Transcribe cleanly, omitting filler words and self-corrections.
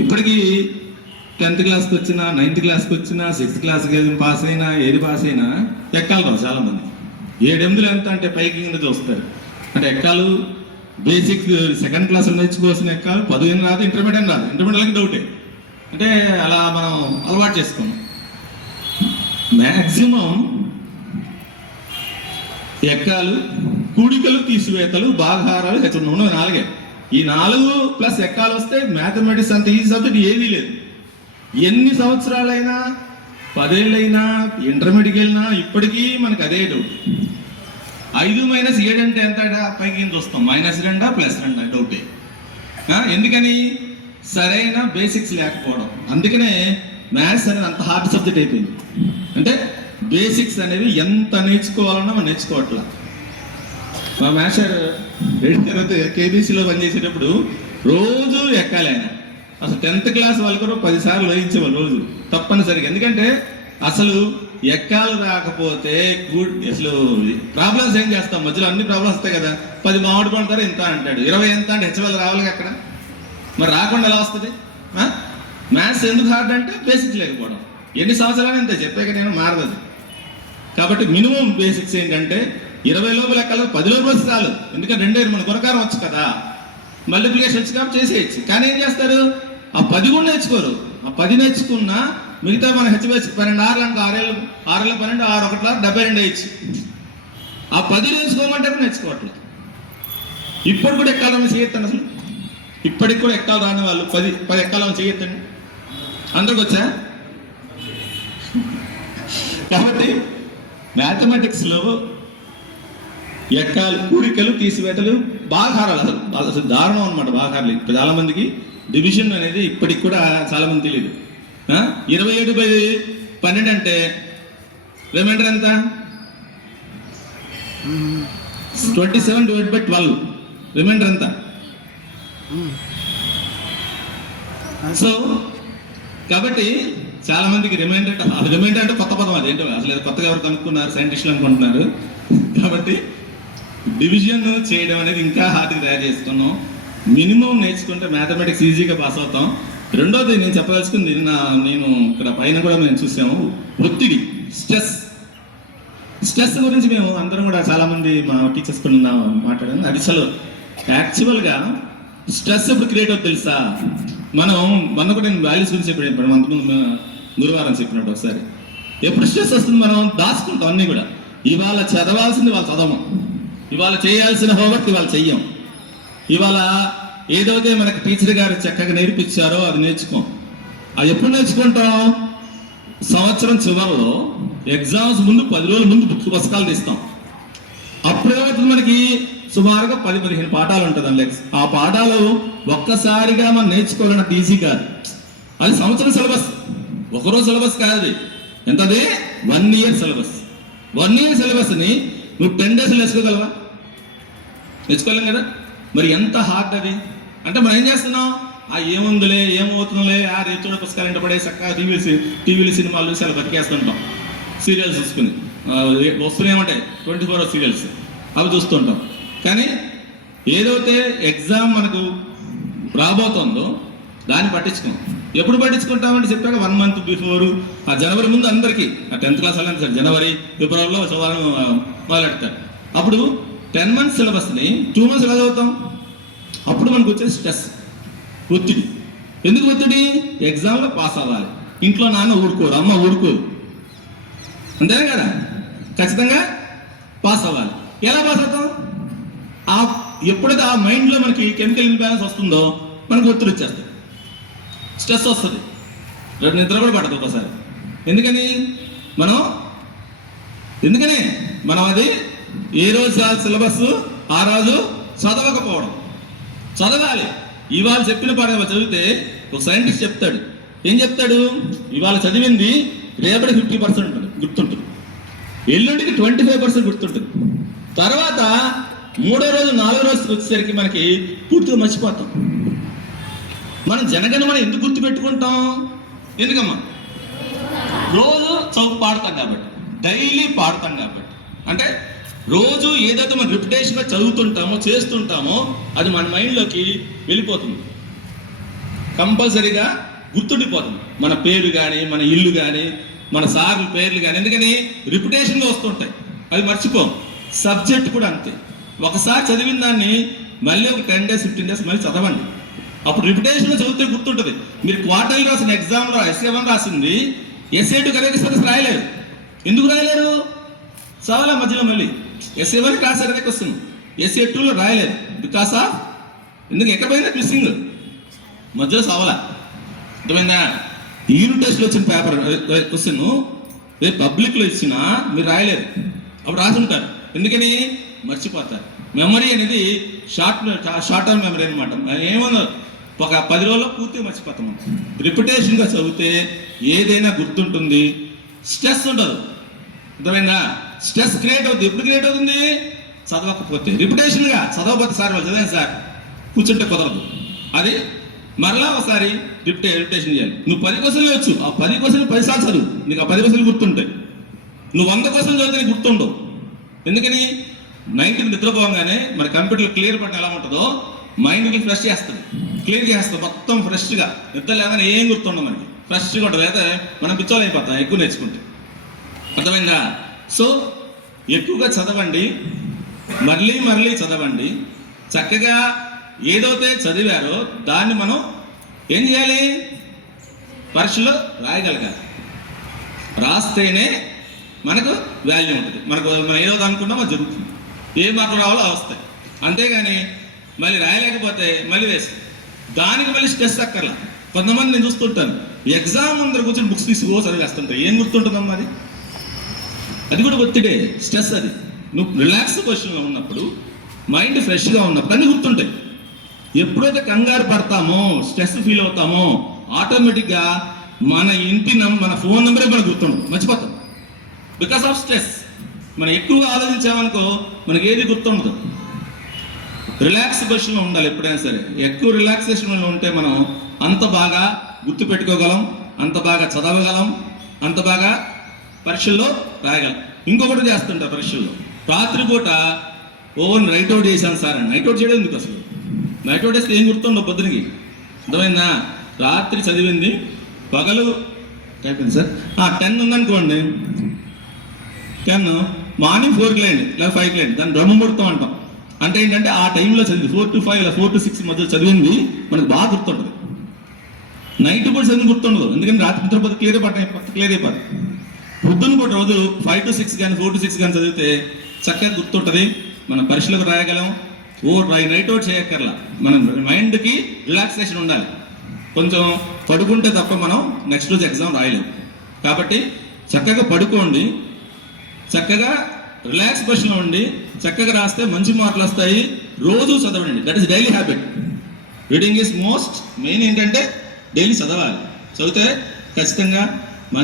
ఇప్పటికీ 10th క్లాస్కి వచ్చినా, 9th క్లాస్కి వచ్చినా, 6th క్లాస్కి ఏది పాస్ అయినా, ఏది పాస్ అయినా ఎక్కాలి రావు చాలామంది. 7 ఎంత అంటే పైకి కింద చూస్తారు. అంటే ఎక్కాలు బేసిక్ 2nd క్లాస్ నేర్చుకోవాల్సిన ఎక్కాలు 15 రాదు, ఇంటర్మీడియట్ రాదు. ఇంటర్మీడియట్కి డౌటే. అంటే అలా మనం అలవాటు చేసుకున్నాం. మ్యాక్సిమం ఎక్కాలు, కూడికలు, తీసివేతలు, భాగాహారాలు, హెచ్చరికలు 4. ఈ 4 ప్లస్ ఎక్కాలు వస్తే మ్యాథమెటిక్స్ అంత ఈజీ సబ్జెక్ట్ ఏదీ లేదు. ఎన్ని సంవత్సరాలైనా, 10 ఏళ్ళైనా, ఇంటర్మీడియట్కి వెళ్ళినా ఇప్పటికీ మనకు అదే డౌట్. 5 - 7 అంటే ఎంత పైకి చూస్తాం, -2 +2 డౌటే. ఎందుకని? సరైన బేసిక్స్ లేకపోవడం. అందుకనే మ్యాథ్స్ అనేది అంత హార్డ్ సబ్జెక్ట్ అయిపోయింది. అంటే బేసిక్స్ అనేవి ఎంత నేర్చుకోవాలన్నా మనం నేర్చుకోవట్లా. మా మాస్టర్ తర్వాత కేబీసీలో పనిచేసేటప్పుడు రోజు ఎక్కాలి ఆయన. అసలు 10th క్లాస్ వాళ్ళకు 10 సార్లు వహించేవాళ్ళు రోజు తప్పనిసరిగా. ఎందుకంటే అసలు ఎక్కాలు రాకపోతే అసలు ప్రాబ్లమ్స్ ఏం చేస్తాం, మధ్యలో అన్ని ప్రాబ్లమ్స్ వస్తాయి కదా. 10 మామిడి పండుతారు ఇంత అంటాడు, 20 ఎంత అంటే హెచ్వల్ రావాలి అక్కడ. మరి రాకుండా ఎలా వస్తుంది? మ్యాథ్స్ ఎందుకు హార్డ్ అంటే బేసిక్స్ లేకపోవడం. ఎన్ని సంవత్సరాలు ఇంత చెప్పాక నేను మారదు. కాబట్టి మినిమం బేసిక్స్ ఏంటంటే 20 లోపల లెక్కలు 10 లోపల చాలు. ఎందుకంటే 2 మన గుణకారం వచ్చు కదా, మల్టిప్లికేషన్ వచ్చి కాబట్టి చేసేయచ్చు. కానీ ఏం చేస్తారు, ఆ 10 కూడా నేర్చుకోరు. ఆ 10 నేర్చుకున్నా మిగతా మన హెచ్వేసి 12 6 అంటే 6 12 6 1 72 అయ్యచ్చు. ఆ 10 నేర్చుకోమంటే నేర్చుకోవట్లేదు. ఇప్పుడు కూడా ఎక్కాలని చేయొద్దండి. అసలు ఇప్పటికి కూడా ఎక్కాలు రాని వాళ్ళు 10 ఎక్కాలని చేయొద్దండి. అందరికి వచ్చా? కాబట్టి మ్యాథమెటిక్స్లో ఎక్కాలు, కూడికలు, తీసివేతలు, భాగాహారాలు అసలు దారుణం అనమాట. భాగాహారాలు చాలా మందికి డివిజన్ అనేది ఇప్పటికి కూడా చాలా మంది తెలియదు. 27/12 అంటే రిమైండర్ ఎంత? 27/12 రిమైండర్ ఎంత? సో కాబట్టి చాలా మందికి రిమైండర్ అంటే కొత్త పదం. అది ఏంటో అసలు కొత్తగా ఎవరు కనుక్కున్నారు, సైంటిస్టులు అనుకుంటున్నారు. కాబట్టి డివిజన్ చేయడం అనేది ఇంకా హార్డ్గా తయారు చేస్తున్నాం. మినిమం నేర్చుకుంటే మ్యాథమెటిక్స్ ఈజీగా పాస్ అవుతాం. రెండోది నేను చెప్పదలుచుకుంది, నేను ఇక్కడ పైన కూడా మేము చూసాము, ఒత్తిడి, స్ట్రెస్ గురించి మేము అందరం కూడా చాలామంది మా టీచర్స్ కూడా మాట్లాడాము. అది అసలు యాక్చువల్గా స్ట్రెస్ ఎప్పుడు క్రియేట్ అవుతుంది తెలుసా? మొన్న కూడా నేను వాల్యూస్ గురించి చెప్పాను, అంతకుముందు గురువారం చెప్పినట్టు ఒకసారి. ఎప్పుడు స్ట్రెస్ వస్తుంది మనం దాచుకుంటాం అన్నీ కూడా. ఇవాళ చదవాల్సింది వాళ్ళు చదవం, ఇవాళ చేయాల్సిన హోంవర్క్ ఇవాళ చెయ్యం, ఇవాళ ఏదైతే మనకు టీచర్ గారు చక్కగా నేర్పించారో అది నేర్చుకోం. అది ఎప్పుడు నేర్చుకుంటాం? సంవత్సరం చివరిలో ఎగ్జామ్స్ ముందు 10 రోజుల ముందు పుస్తకాలు తీస్తాం. అప్పుడేమవుతుంది, మనకి సుమారుగా 10-15 పాఠాలు ఉంటుంది అందులో. ఆ పాఠాలు ఒక్కసారిగా మనం నేర్చుకోవాలన్నది ఈజీ కాదు. అది సంవత్సరం సిలబస్, ఒకరోజు సిలబస్ కాదు. ఎంతది? 1 year సిలబస్. 1 year సిలబస్ని నువ్వు 10 days నేర్చుకోగలవా? నేర్చుకోలేం కదా. మరి ఎంత హార్డ్ అది. అంటే మనం ఏం చేస్తున్నాం, ఏముందిలే, ఏమవుతుందిలే, రేచోడ పుస్తకాలు ఇంట పడే చక్కగా టీవీలు సినిమాలు చూసి అలా బతికేస్తుంటాం. సీరియల్స్ చూసుకుని వస్తూనే ఉంటాయి, 24 hours సీరియల్స్, అవి చూస్తుంటాం. కానీ ఏదైతే ఎగ్జామ్ మనకు రాబోతుందో దాన్ని పట్టించుకోం. ఎప్పుడు పట్టించుకుంటామంటే చెప్పాక 1 month బిఫోర్, ఆ జనవరి ముందు అందరికీ, ఆ 10th క్లాస్ వాళ్ళని సార్ జనవరి ఫిబ్రవరిలో చదవడం మొదలెడతారు. అప్పుడు 10 months సిలబస్ని 2 months ఎలా చదువుతాం? అప్పుడు మనకు వచ్చేది స్ట్రెస్, ఒత్తిడి. ఎందుకు ఒత్తిడి? ఎగ్జామ్లో పాస్ అవ్వాలి. ఇంట్లో నాన్న ఊరుకోరు, అమ్మ ఊరుకోరు, అంతేనా కదా? ఖచ్చితంగా పాస్ అవ్వాలి. ఎలా పాస్ అవుతాం? ఎప్పుడైతే ఆ మైండ్లో మనకి కెమికల్ ఇంబ్యాలెన్స్ వస్తుందో మనకు ఒత్తిడి వచ్చేస్తుంది, స్ట్రెస్ వస్తుంది, నిద్ర కూడా పడదు ఒకసారి. ఎందుకని మనం అది ఏ రోజు సిలబస్ ఆ రోజు చదవకపోవడం. చదవాలి. ఇవాళ చెప్పిన పాఠం చదివితే ఒక సైంటిస్ట్ చెప్తాడు, ఏం చెప్తాడు? ఇవాళ చదివింది రేపటి 50% గుర్తుంటుంది, ఎల్లుండికి 25% గుర్తుంటుంది. తర్వాత 3వ రోజు 4వ రోజు వచ్చేసరికి మనకి పూర్తిగా మర్చిపోతాం. మనం జనగణమన ఎందుకు గుర్తు పెట్టుకుంటాం? ఎందుకమ్మా? రోజు పాడతాం కాబట్టి, డైలీ పాడతాం కాబట్టి. అంటే రోజు ఏదైతే మనం రిపిటేషన్గా చదువుతుంటామో, చేస్తుంటామో అది మన మైండ్లోకి వెళ్ళిపోతుంది. కంపల్సరీగా గుర్తుండిపోతుంది. మన పేరు కానీ, మన ఇల్లు కానీ, మన సార్లు పేర్లు కానీ, ఎందుకని రిపిటేషన్గా వస్తుంటాయి, అవి మర్చిపోం. సబ్జెక్ట్ కూడా అంతే. ఒకసారి చదివిన దాన్ని మళ్ళీ ఒక 10 days 15 days మళ్ళీ చదవండి, అప్పుడు రిపిటేషన్లో చదివితే గుర్తుంటుంది. మీరు క్వార్టర్లీ రాసిన ఎగ్జామ్లో essay 1 రాసింది essay 2 కరెక్ట్ సర్వీస్ రాయలేరు. ఎందుకు రాయలేరు? చదవాల మధ్యలో మళ్ళీ essay 1 క్లాస్ కరెక్ట్ వస్తుంది, essay 2లో రాయలేరు. బికాస్ ఆఫ్ ఎందుకు ఎక్కడ పోయిందా మిస్సింగ్, మధ్యలో చదవాల. అర్థమైందా? యూనిట్ టెస్ట్లో వచ్చిన పేపర్ క్వశ్చన్ రేపు పబ్లిక్లో ఇచ్చినా మీరు రాయలేరు, అప్పుడు రాసి ఉంటారు. ఎందుకని? మర్చిపోతారు. మెమరీ అనేది షార్ట్ టర్మ్ మెమరీ అనమాట. ఏమన్నా ఒక 10 రోజుల్లో పూర్తిగా మర్చిపోతాం. రిపిటేషన్గా చదివితే ఏదైనా గుర్తుంటుంది, స్ట్రెస్ ఉండదు. అర్థమైందా? స్ట్రెస్ క్రియేట్ అవుతుంది. ఎప్పుడు క్రియేట్ అవుతుంది? చదవకపోతే. రిపిటేషన్గా చదవకపోతే సార్ వాళ్ళు చదివాను సార్ కూర్చుంటే కుదరదు. అది మరలా ఒకసారి రిపిటేషన్ చేయాలి. నువ్వు 10 క్వశ్చన్లు వచ్చు, ఆ 10 క్వశ్చన్లు 10 సార్లు చదువు, నీకు ఆ 10 క్వశ్చన్లు గుర్తుంటాయి. నువ్వు 100 క్వశ్చన్లు చదివితే నీకు గుర్తుండవు. ఎందుకని? నైట్కి నిద్రపోగానే మన కంప్యూటర్ క్లియర్ బటన్ ఎలా ఉంటుందో మైండ్కి ఫ్రెష్ చేస్తుంది, క్లియర్ చేస్తుంది మొత్తం ఫ్రెష్గా. నిద్ర లేదని ఏం గుర్తుండవు మనకి, ఫ్రెష్గా ఉంటుంది. అయితే మనం పిచ్చోళ్ళు అయిపోతాం ఎక్కువ నేర్చుకుంటే. అర్థమైందా? సో ఎక్కువగా చదవండి, మళ్ళీ మళ్ళీ చదవండి. చక్కగా ఏదైతే చదివారో దాన్ని మనం ఏం చేయాలి? పరీక్షలో రాయగలగాలి. రాస్తేనే మనకు వాల్యూ ఉంటుంది. మనం ఏదో అనుకున్నామో జరుగుతుంది, ఏ మార్కులు రావాలో వస్తాయి. అంతేగాని మళ్ళీ రాయలేకపోతే మళ్ళీ వేస్ట్. దానికి మళ్ళీ స్ట్రెస్ అక్కర్లా. కొంతమంది నేను చూస్తుంటాను ఎగ్జామ్ అందరు కూర్చొని బుక్స్ తీసి చదివేస్తుంటాయి. ఏం గుర్తుంటుందమ్మా అది? అది కూడా ఒత్తిడే, స్ట్రెస్. అది నువ్వు రిలాక్స్ పొజిషన్లో ఉన్నప్పుడు, మైండ్ ఫ్రెష్గా ఉన్నప్పుడు అన్నీ గుర్తుంటాయి. ఎప్పుడైతే కంగారు పడతామో, స్ట్రెస్ ఫీల్ అవుతామో, ఆటోమేటిక్గా మన ఇంటి మన ఫోన్ నెంబరే మనకు గుర్తుండదు, మర్చిపోతాం. Because of stress. మనం ఎక్కువగా ఆలోచించామనుకో మనకి ఏది గుర్తుండదు. రిలాక్స్ పొజిషన్లో ఉండాలి ఎప్పుడైనా సరే. ఎక్కువ రిలాక్సేషన్లో ఉంటే మనం అంత బాగా గుర్తు పెట్టుకోగలం, అంత బాగా చదవగలం, అంత బాగా పరీక్షల్లో రాయగలం. ఇంకొకటి చేస్తుంటారు పరీక్షల్లో, రాత్రిపూట ఓవర్ నైట్ అవుట్ చేశాను సార్ అని. నైట్ అవుట్ చేయడం ఎందుకు అసలు? నైట్ అవుట్ చేస్తే ఏం గుర్తుండవు పొద్దునకి. అర్థమైందా? రాత్రి చదివింది పగలు అయిపోయింది సార్. 10 ఉందనుకోండి, 10 మార్నింగ్ 4కి లేండి లేదా 5కి లేండి, దాన్ని బ్రహ్మముహూర్తం అంటాం. అంటే ఏంటంటే ఆ టైంలో చదివి 4 to 5 ఇలా 4 to 6 మధ్య చదివింది మనకు బాగా గుర్తుంటుంది. నైట్ కూడా చదివి గుర్తుండదు, ఎందుకంటే రాత్రి నిద్రపోతే క్లియర్ అయిపోతుంది. పొద్దున్న కూడా రోజు 5 to 6 కానీ 4 to 6 కానీ చదివితే చక్కగా గుర్తుంటుంది, మనం పరీక్షలకు రాయగలం. Night out చేయక్కర్లా. మన మైండ్కి రిలాక్సేషన్ ఉండాలి. కొంచెం పడుకుంటే తప్ప మనం నెక్స్ట్ రోజు ఎగ్జామ్ రాయలేము. కాబట్టి చక్కగా పడుకోండి, చక్కగా రిలాక్స్ పొజిషన్లో ఉండి చక్కగా రాస్తే మంచి మార్కులు వస్తాయి. రోజు చదవండి, that is daily habit. Reading is most main. ఏంటంటే డైలీ చదవాలి, చదివితే ఖచ్చితంగా